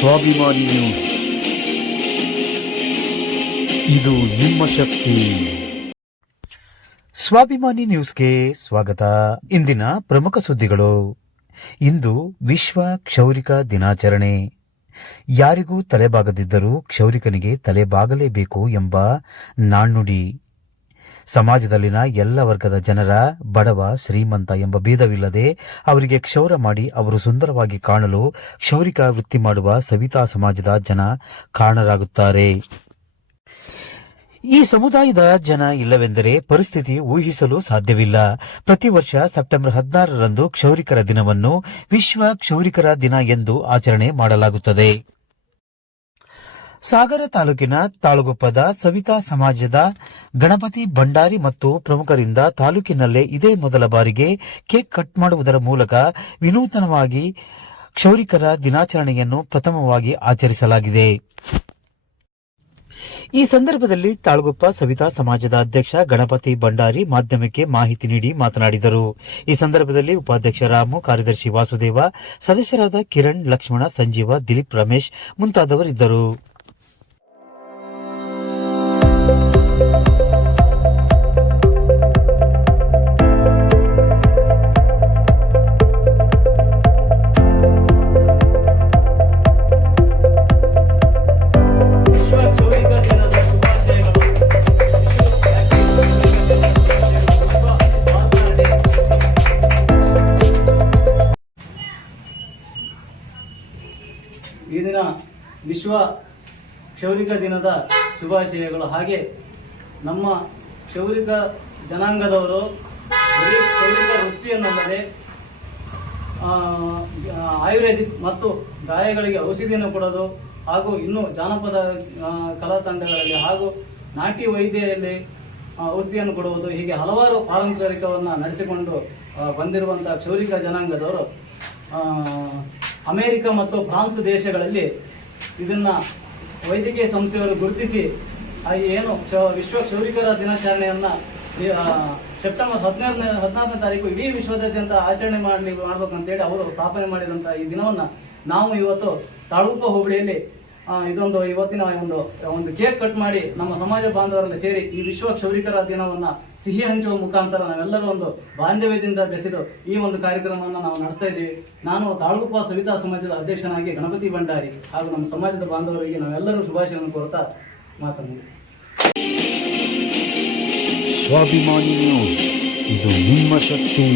ಸ್ವಾಭಿಮಾನಿ ನ್ಯೂಸ್, ಇದು ನಿಮ್ಮ ಶಕ್ತಿ. ಸ್ವಾಭಿಮಾನಿ ನ್ಯೂಸ್ಗೆ ಸ್ವಾಗತ. ಇಂದಿನ ಪ್ರಮುಖ ಸುದ್ದಿಗಳು. ಇಂದು ವಿಶ್ವ ಕ್ಷೌರಿಕ ದಿನಾಚರಣೆ. ಯಾರಿಗೂ ತಲೆಬಾಗದಿದ್ದರೂ ಕ್ಷೌರಿಕನಿಗೆ ತಲೆಬಾಗಲೇಬೇಕು ಎಂಬ ನಾಣ್ಣುಡಿ. ಸಮಾಜದಲ್ಲಿನ ಎಲ್ಲ ವರ್ಗದ ಜನರ ಬಡವ ಶ್ರೀಮಂತ ಎಂಬ ಭೇದವಿಲ್ಲದೆ ಅವರಿಗೆ ಕ್ಷೌರ ಮಾಡಿ ಅವರು ಸುಂದರವಾಗಿ ಕಾಣಲು ಕ್ಷೌರಿಕ ವೃತ್ತಿ ಮಾಡುವ ಸವಿತಾ ಸಮಾಜದ ಜನ ಕಾರಣರಾಗುತ್ತಾರೆ. ಈ ಸಮುದಾಯದ ಜನ ಇಲ್ಲವೆಂದರೆ ಪರಿಸ್ಥಿತಿ ಊಹಿಸಲು ಸಾಧ್ಯವಿಲ್ಲ. ಪ್ರತಿ ವರ್ಷ ಸೆಪ್ಟೆಂಬರ್ 16ರಂದು ಕ್ಷೌರಿಕರ ದಿನವನ್ನು ವಿಶ್ವ ಕ್ಷೌರಿಕರ ದಿನ ಎಂದು ಆಚರಣೆ ಮಾಡಲಾಗುತ್ತದೆ. ಸಾಗರ ತಾಲೂಕಿನ ತಾಳಗುಪ್ಪದ ಸವಿತಾ ಸಮಾಜದ ಗಣಪತಿ ಭಂಡಾರಿ ಮತ್ತು ಪ್ರಮುಖರಿಂದ ತಾಲೂಕಿನಲ್ಲೇ ಇದೇ ಮೊದಲ ಬಾರಿಗೆ ಕೇಕ್ ಕಟ್ ಮಾಡುವುದರ ಮೂಲಕ ವಿನೂತನವಾಗಿ ಕ್ಷೌರಿಕರ ದಿನಾಚರಣೆಯನ್ನು ಪ್ರಥಮವಾಗಿ ಆಚರಿಸಲಾಗಿದೆ. ಈ ಸಂದರ್ಭದಲ್ಲಿ ತಾಳಗುಪ್ಪ ಸವಿತಾ ಸಮಾಜದ ಅಧ್ಯಕ್ಷ ಗಣಪತಿ ಭಂಡಾರಿ ಮಾಧ್ಯಮಕ್ಕೆ ಮಾಹಿತಿ ನೀಡಿ ಮಾತನಾಡಿದರು. ಈ ಸಂದರ್ಭದಲ್ಲಿ ಉಪಾಧ್ಯಕ್ಷ ರಾಮು, ಕಾರ್ಯದರ್ಶಿ ವಾಸುದೇವ, ಸದಸ್ಯರಾದ ಕಿರಣ್, ಲಕ್ಷ್ಮಣ, ಸಂಜೀವ, ದಿಲೀಪ್, ರಮೇಶ್ ಮುಂತಾದವರಿದ್ದರು. ಈ ದಿನ ವಿಶ್ವ ಕ್ಷೌರಿಕ ದಿನದ ಶುಭಾಶಯಗಳು. ಹಾಗೆ ನಮ್ಮ ಕ್ಷೌರಿಕ ಜನಾಂಗದವರು ಬರೀ ಕ್ಷೌರಿಕ ವೃತ್ತಿಯನ್ನಲ್ಲದೆ ಆಯುರ್ವೇದಿಕ್ ಮತ್ತು ಗಾಯಗಳಿಗೆ ಔಷಧಿಯನ್ನು ಕೊಡೋದು ಹಾಗೂ ಇನ್ನೂ ಜಾನಪದ ಕಲಾ ತಂಡಗಳಲ್ಲಿ ಹಾಗೂ ನಾಟಿ ವೈದ್ಯರಲ್ಲಿ ಔಷಧಿಯನ್ನು ಕೊಡುವುದು, ಹೀಗೆ ಹಲವಾರು ಪಾರಂಪರಿಕವನ್ನು ನಡೆಸಿಕೊಂಡು ಬಂದಿರುವಂಥ ಕ್ಷೌರಿಕ ಜನಾಂಗದವರು ಅಮೇರಿಕ ಮತ್ತು ಫ್ರಾನ್ಸ್ ದೇಶಗಳಲ್ಲಿ ಇದನ್ನು ವೈದ್ಯಕೀಯ ಸಂಸ್ಥೆಯವರು ಗುರುತಿಸಿ ಏನು ವಿಶ್ವ ಕ್ಷೌರಿಕರ ದಿನಾಚರಣೆಯನ್ನು ಸೆಪ್ಟೆಂಬರ್ 14ನೇ ತಾರೀಕು ಇಡೀ ವಿಶ್ವದಾದ್ಯಂತ ಆಚರಣೆ ಮಾಡಬೇಕಂತೇಳಿ ಅವರು ಸ್ಥಾಪನೆ ಮಾಡಿದಂಥ ಈ ದಿನವನ್ನು ನಾವು ಇವತ್ತು ತಾಳಗುಪ್ಪ ಹೋಬಳಿಯಲ್ಲಿ ಇವತ್ತಿನ ಒಂದು ಕೇಕ್ ಕಟ್ ಮಾಡಿ ನಮ್ಮ ಸಮಾಜ ಬಾಂಧವರಲ್ಲಿ ಸೇರಿ ಈ ವಿಶ್ವ ಕ್ಷೌರಿಕರ ದಿನವನ್ನು ಸಿಹಿ ಹಂಚುವ ಮುಖಾಂತರ ನಾವೆಲ್ಲರೂ ಒಂದು ಬಾಂಧವ್ಯದಿಂದ ಬೆಸೆದು ಈ ಒಂದು ಕಾರ್ಯಕ್ರಮವನ್ನು ನಾವು ನಡೆಸ್ತಾ ಇದ್ದೀವಿ. ನಾನು ತಾಳಗುಪ್ಪ ಸವಿತಾ ಸಮಾಜದ ಅಧ್ಯಕ್ಷನಾಗಿ ಗಣಪತಿ ಭಂಡಾರಿ ಹಾಗೂ ನಮ್ಮ ಸಮಾಜದ ಬಾಂಧವರಿಗೆ ನಾವೆಲ್ಲರೂ ಶುಭಾಶಯವನ್ನು ಕೋರುತ್ತಾ ಮಾತನಾಡಿ. ಸ್ವಾಭಿಮಾನಿ ನ್ಯೂಸ್, ಇದು ನಿಮ್ಮ ಶಕ್ತಿ.